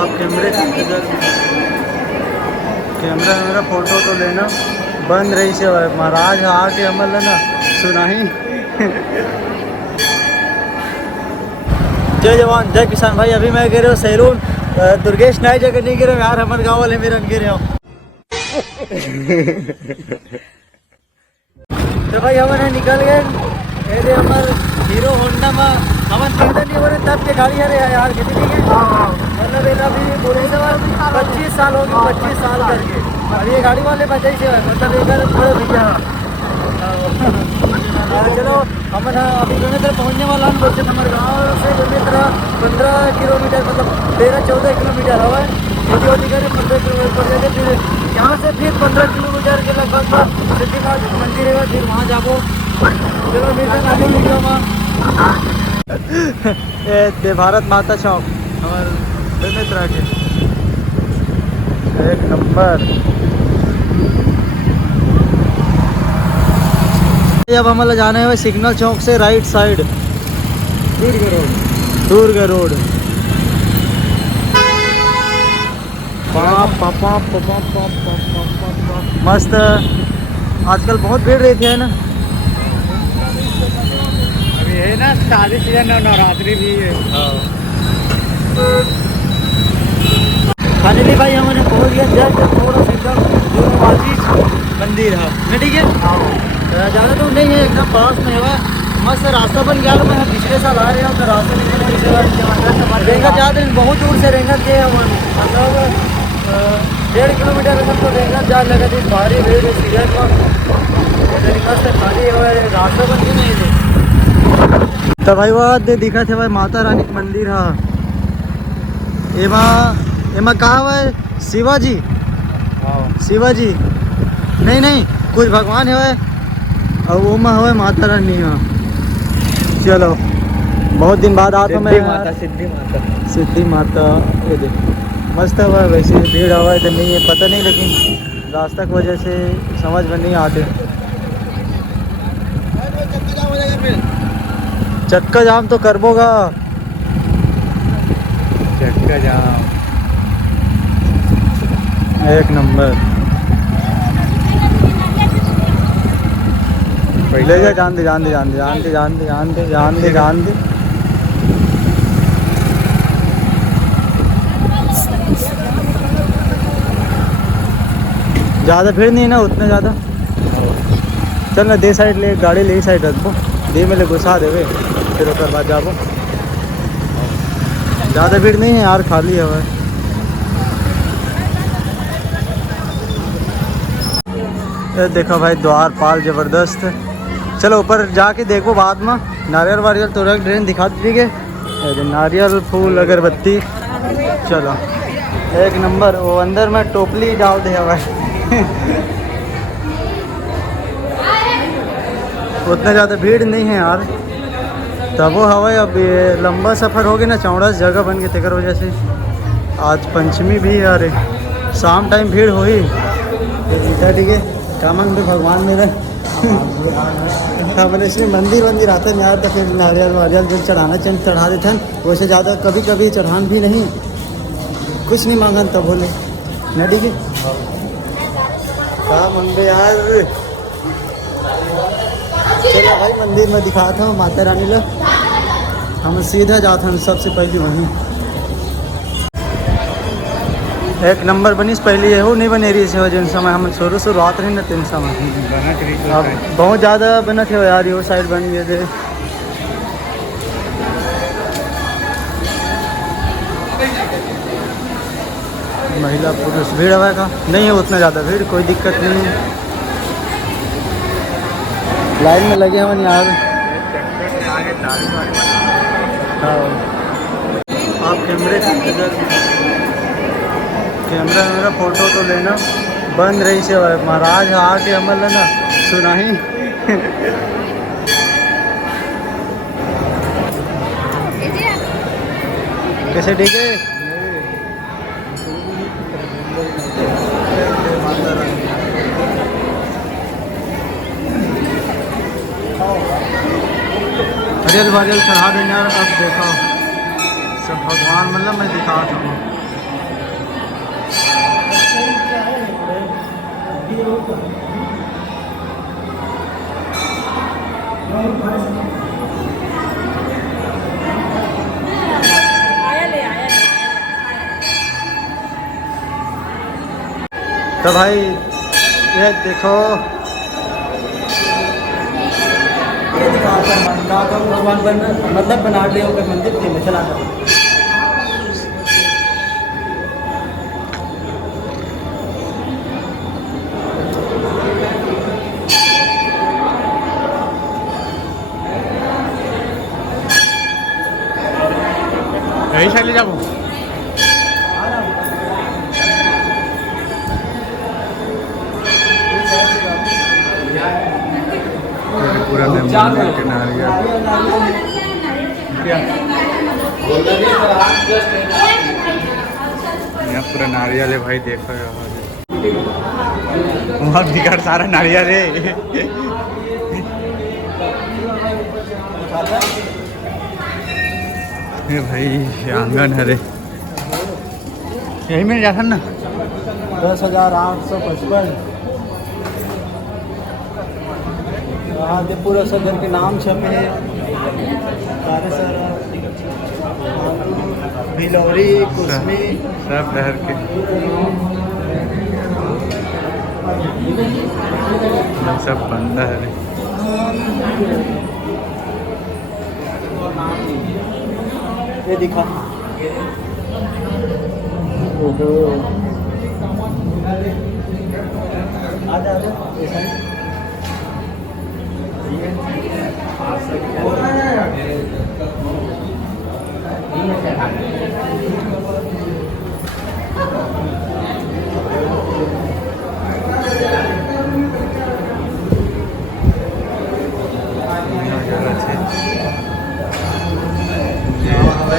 आप कैमरे इधर कैमरा मेरा फोटो तो लेना बंद रही से महाराज आके अमल है ना सुनाही। जय जवान जय किसान भाई। अभी मैं गिर रहा हूँ सैरून दुर्गेश नाई जगह नहीं गिर यार, हमारे गाँव वाले मेरा गिर रहे हो। तो भाई हमारे निकल गए ये हमारे हीरो होंडा में हमारे तीन नहीं हो रहे तब के गाड़ी अरे यार कितनी है मतलब ये अभी बोले 25 साल हो गए 25 साल करके और ये गाड़ी वाले बचाई से मतलब एक थोड़े भैया। चलो हम अभी बेमेतरा पहुँचने वाला हम बोलते हमारे गाँव से बेमेतरा 15 किलोमीटर मतलब 13-14 किलोमीटर हवा है कर 15 किलोमीटर पड़ जाते फिर यहाँ से फिर 15 किलोमीटर के लगभग सिद्धिनाथ मंदिर है फिर वहाँ जाबो। चलो मिलते आगे वीडियो में। भारत माता चौक हमारे बेमेतरा के एक नंबर। अब हमारा जाने हुए सिग्नल चौक से राइट साइड दुर्ग रोड। मस्त आजकल बहुत भीड़ रहती है ना। अभी है ना शादी सीजन नवरात्रि भी है। फाइनली भाई हमारे पहुंच गया जस्ट थोड़ा सा मंदिर है ठीक है ज़्यादा तो नहीं है एकदम पास में है मस्त रास्ता बन गया। मैं पिछले साल आ रहे हूँ तो रास्ते में रेंगत ज़्यादा बहुत दूर से रेंगत के मतलब 1.5 किलोमीटर तक तो रेंगत जा लगा थी भारी भीड़ सीजन में मस्त खाली रास्ता बन के नहीं थे। तो भाई वह दिखा थे भाई माता रानी का मंदिर है एमा कहा हुआ है शिवाजी शिवाजी नहीं कुछ भगवान है और वो में हुआ माता रानी है। चलो बहुत दिन बाद आता मैं सिद्धि माता ये देख मस्त हुआ वैसे भीड़ हवा तो नहीं है पता नहीं लेकिन रास्ता की वजह से समझ में नहीं आते। चक्का जाम तो करबोगा चक्का जाम एक नंबर। ले जा जान दे ज़्यादा भीड़ नहीं है ना उतना ज़्यादा। चल ना दे साइड ले गाड़ी ले साइड रखो दे में ले घुसा देवे फिर उसके बाद जाबो। ज़्यादा भीड़ नहीं है यार खाली है। देखो भाई द्वारपाल जबरदस्त। चलो ऊपर जाके देखो बाद में नारियल वारियल तो रख ड्रेन दिखा दीजिए नारियल फूल अगरबत्ती। चलो एक नंबर। वो अंदर में टोपली डाल दे भाई। उतना ज़्यादा भीड़ नहीं है यार तब वो हवा। अब ये लंबा सफ़र हो गया ना चौड़ा जगह बन गई तेकर वजह से आज पंचमी भी है। अरे शाम टाइम भीड़ हो ही ठीक है कामंग भी भगवान मेरे मैंने इसमें मंदिर आते हैं यार तो फिर नारियल वारियल जो चढ़ाना चढ़ा देते हैं वैसे ज़्यादा कभी कभी चढ़ान भी नहीं कुछ नहीं मांगन तब बोले ना ठीक है कहा मंदिर यार। चलो भाई मंदिर में दिखाता हूँ माता रानी ला हम सीधा जाते हैं सबसे पहले वहीं एक नंबर बनी पहले ये हो नहीं बने रही से जिन समय हम शुरुआत रही ना तीन समय अब बहुत ज़्यादा बना थे यार ये साइड बन गए थे। महिला पुरुष भीड़ हवा का नहीं है उतना ज़्यादा भीड़ कोई दिक्कत नहीं है। लाइन में लगे हम यार। आप कैमरा मेरा फोटो तो लेना बंद रही से महाराज आके अमल है ना सुनाही। कैसे ठीक है नारियल वारियल चढ़ा देना। अब देखो सब भगवान मतलब मैं दिखा था तो भाई ये देखो, ये दिखाता भगवान बनना मतलब बना ले होकर मंदिर के में चला कर यही चले जाओ। पूरा मंदिर के नारियल यहाँ पूरा नारियल है भाई, देखो वहाँ बिगड़ सारा नारियल है। ये भाई आंगन है रे, यही मिल जाता ना। 10,855 पूरा सदर के नाम छपे हैं सारे सर भिलौरी कुसमी सब शहर के सब बंदा है रे। ये दिखा आजा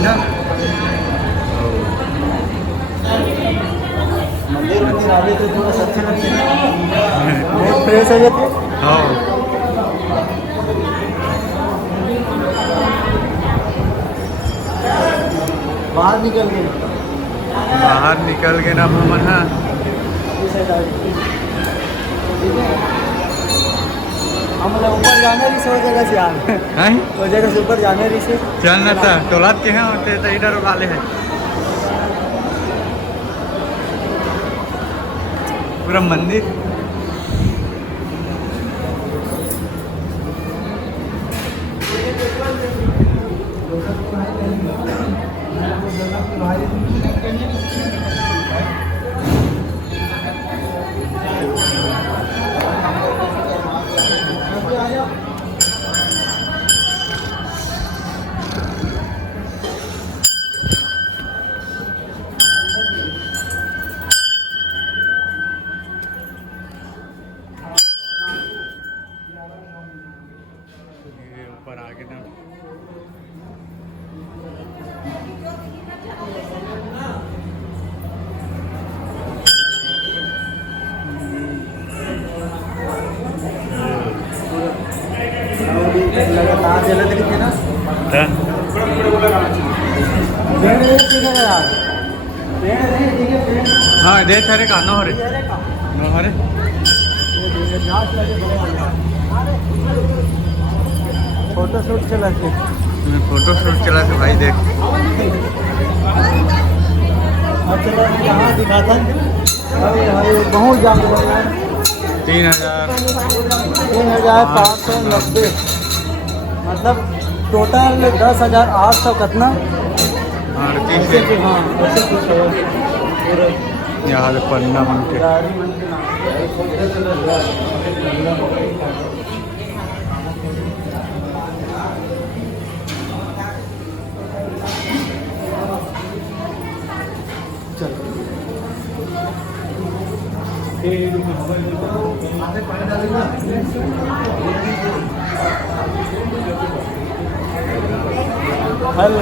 ना मंदिर में आगे तो थोड़ा अच्छे लगते हैं, फ्रेश है ये थे। बाहर निकल गए ना मोहम्मद। हाँ हम लोग ऊपर जाने रही से, वो जगह से यार वो जगह से ऊपर जाने रही से चलना था टोलात के हैं होते तो इधर वाले हैं पूरा मंदिर। ऊपर आगे ना लगातार जलते दिखे ना। हाँ देख अरे का नो रे फोटो शूट चला थे, फोटो शूट चला थे भाई देख। चला यहाँ दिखा था बहुत ज़्यादा 3,590 मतलब टोटल 10,800 कितना। हाँ ऐसे कुछ है यहाँ से पन्ना बन के हेलो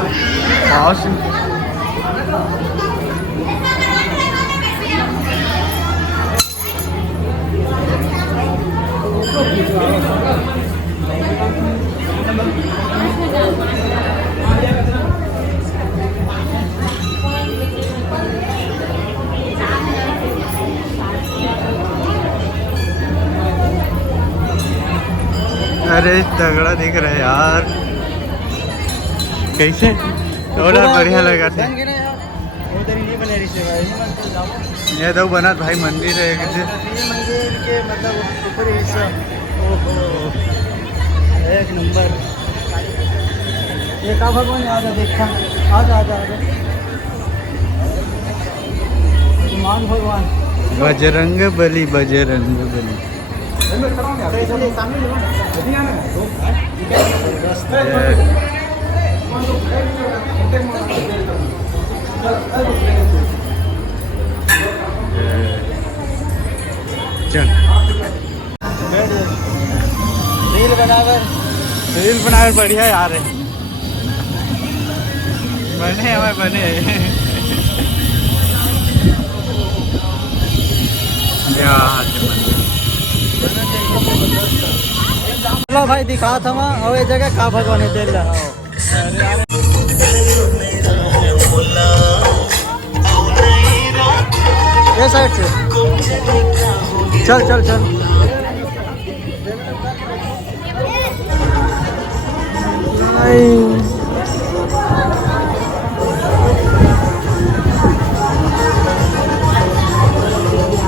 अरे तगड़ा दिख रहा है यार, कैसे थोड़ा बढ़िया लगा था। ये तो बना भाई मंदिर है कैसे मंदिर के मतलब ऊपरी हिस्सा, ओहो एक नंबर। ये का भगवान आ जा, देखा आ जा हनुमान भगवान, बजरंग बली, बजरंग बली। चल रील बनाकर बढ़िया यार है, बने हमें बने। चलो भाई दिखा था वहाँ और ये जगह का भगवान है तेल ये साइड से चल चल चल।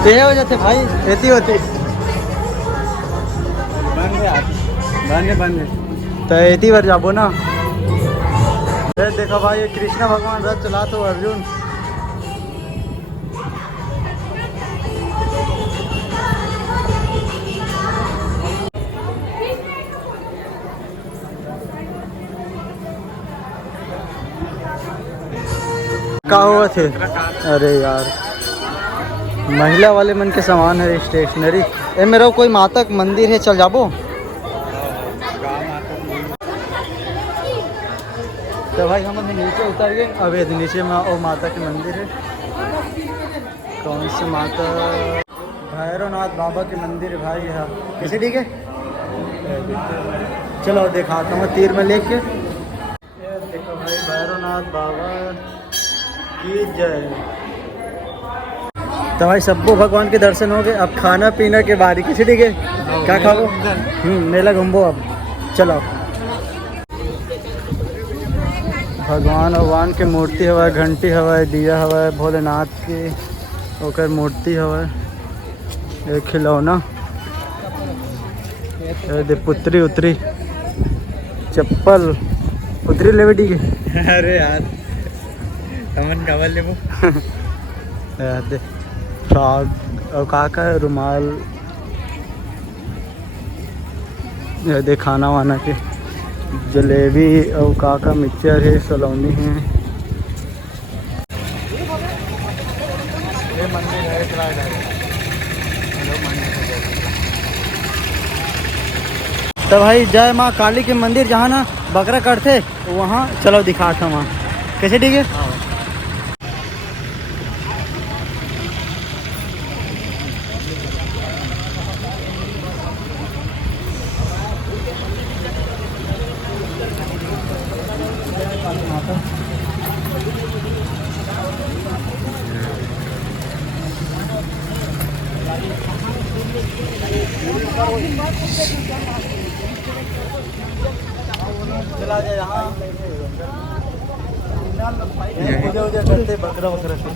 ये हो जाते भाई, खेती होती बन तो एती बार जाबो ना। ये देखो भाई, ये कृष्ण भगवान रथ चला तो अर्जुन। का हुआ थे? अरे यार महिला वाले मन के सामान है, स्टेशनरी। ए मेरा कोई माता का मंदिर है, चल जाबो। तो भाई हम नीचे उतर गए। अब ये नीचे में और माता के मंदिर है। कौन सी माता? भैरवनाथ बाबा के मंदिर है भाई। यहाँ कैसे ठीक है, चलो दिखाता हूँ तीर में लेके। ये देखो भाई, भैरवनाथ बाबा की जय। तो भाई सबको भगवान के दर्शन हो गए। अब खाना पीना के बारी किसी ठीक है, क्या खाओ? मेला घूमबो अब, चलो। भगवान के मूर्ति हवा, घंटी हवा, दिया हवा, भोलेनाथ की ओकर मूर्ति हवा, एक खिलौना, दे पुत्री उतरी, चप्पल उतरी ले बेटी के। अरे यार हमन कवल ले वो दे फ्रॉक और का रुमाल, दे खाना वाना के जलेबी और काका मिक्सचर है, सलोनी है। ये मंदिर है, तो भाई जय माँ काली के मंदिर जहाँ ना बकरा कटते वहाँ चलो दिखाता वहाँ कैसे ठीक है। चला जाए यहाँ पूजा करते बकरा वकरा से।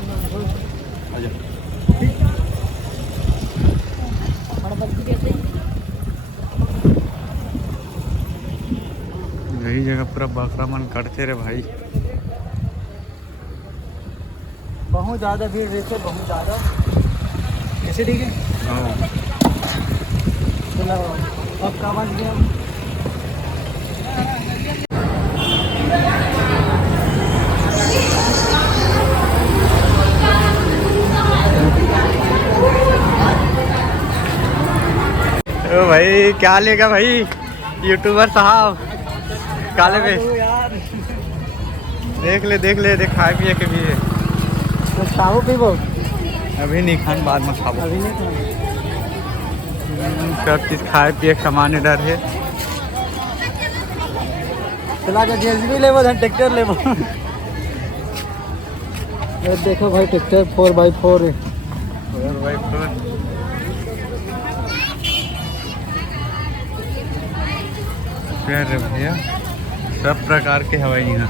यही जगह पूरा बकरा मन कटते रे भाई। बहुत ज़्यादा भीड़ रहती है, बहुत ज़्यादा। कैसे ठीक है, चलो अब कहाँ बच गया? ओ भाई क्या लेगा भाई यूट्यूबर साहब काले पे? यार देख ले खाए पिए के भी है। तो खाओ पीबो? अभी नहीं खान, बाद में खाओ। अभी नहीं खाना। सब चीज़ खाए पिए सामान इधर है। चला के जेसीबी लेबो, ट्रैक्टर लेबो। ये देखो भाई ट्रैक्टर 4x4 है। और भाई प्यारे भैया सब प्रकार के हवाई यहाँ।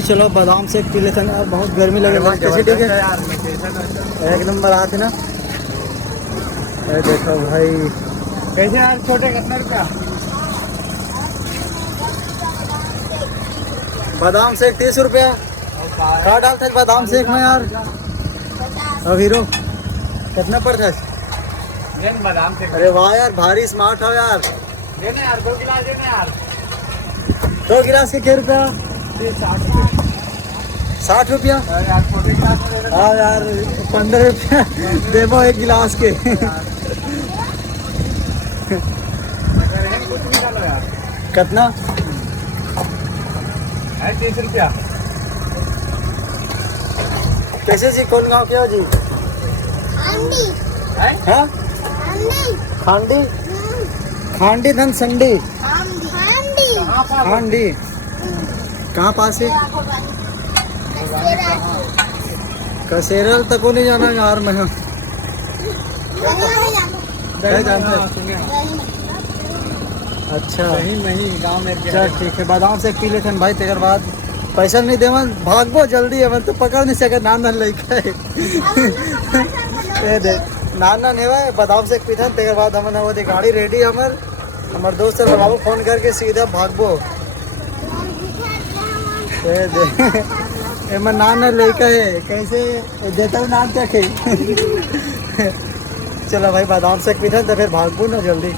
चलो बादाम शेक पी लेते हैं, बहुत गर्मी लगे कैसे। ठीक है, एक नंबर आते ना। अरे देखो भाई कैसे यार, छोटे कितना रुपया? बादाम शेक 30 रुपया। कहाँ डालते हैं बादाम शेक में यार? अब हीरो कितना पड़ता है बादाम से? अरे वाह यार, भारी स्मार्ट हो यार। देना यार, 2 गिलास देना यार। 2 गिलास के क्या रुपया? 60 रुपया। हाँ यार 15 रुपया देवो 1 गिलास के। कितना? 30 रुपया। कैसे जी, कौन गाँव के हो जी? हाँ खांडी। खांडी धन संडी। खांडी कहाँ पास है? कसेरल तक को नहीं जाना यार मैं। अच्छा नहीं गाँव में। चल ठीक है, बादाम से पी लेते हैं भाई। तेकर बाद पैसा नहीं दे भागबो जल्दी है, तो पकड़ नहीं सके। नान लड़का है दे नान है बादाम से पीते हैं। तेकर बाद हमने वो गाड़ी रेडी है हमारे दोस्त से लगाबो फोन करके, सीधा भागबो। एम नान लड़का है, कैसे देता हूँ नान क्या खे। चलो भाई बादाम से पीते हैं तो फिर भागबो ना जल्दी।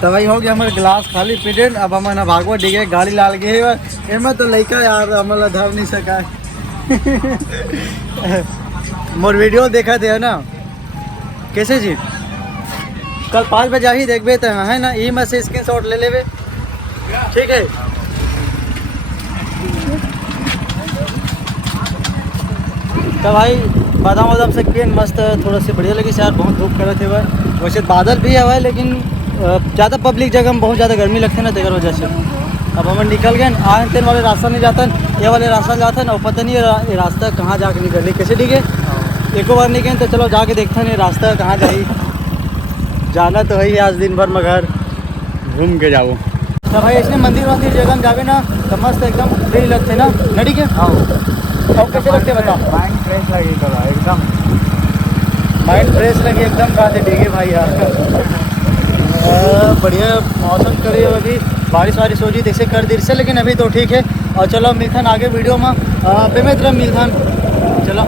तो भाई हो गया हमारे गिलास खाली पीटे। अब हम ना भागवो डिगे गाड़ी लाल गए। एम तो लड़का यार हमारा धर नहीं सका। मोर वीडियो देखा थे ना कैसे जी? कल 5 बजे ही देखबे तो है ना, ई में से स्क्रीनशॉट ले लेवे। ठीक है तो भाई बादाम वादाम से पिए मस्त, थोड़ा सी बढ़िया लगी यार। बहुत धूप कर रहे थे वह, वैसे बादल भी है लेकिन ज़्यादा पब्लिक जगह में बहुत ज़्यादा गर्मी लगती है ना, तेकर वजह से। अब हम निकल गए, आए तेन वाले रास्ता नहीं जाता, ये वाले रास्ता जाता है ना। पता नहीं ये रास्ता कहाँ जाके निकल रही कैसे। ठीक है एक बार नहीं गए तो चलो जाके देखते हैं रास्ता कहाँ जाए। जाना तो है आज दिन भर मगर घूम के जाओ। तो भाई इसने मंदिर वंदिर जगह में जावे ना तो मस्त एकदम फ्री लगते ना। ना ठीक है हाँ, अब कैसे लगते बताओ? माइंड फ्रेश लगेगा एकदम, माइंड फ्रेश लगे एकदम। कहाँ से ठीक है भाई यार, बढ़िया मौसम करे अभी, बारिश वारिश हो जी जैसे कर देर से, लेकिन अभी तो ठीक है। और चलो मिलथन आगे वीडियो में बेमेत्र मिलथन। चलो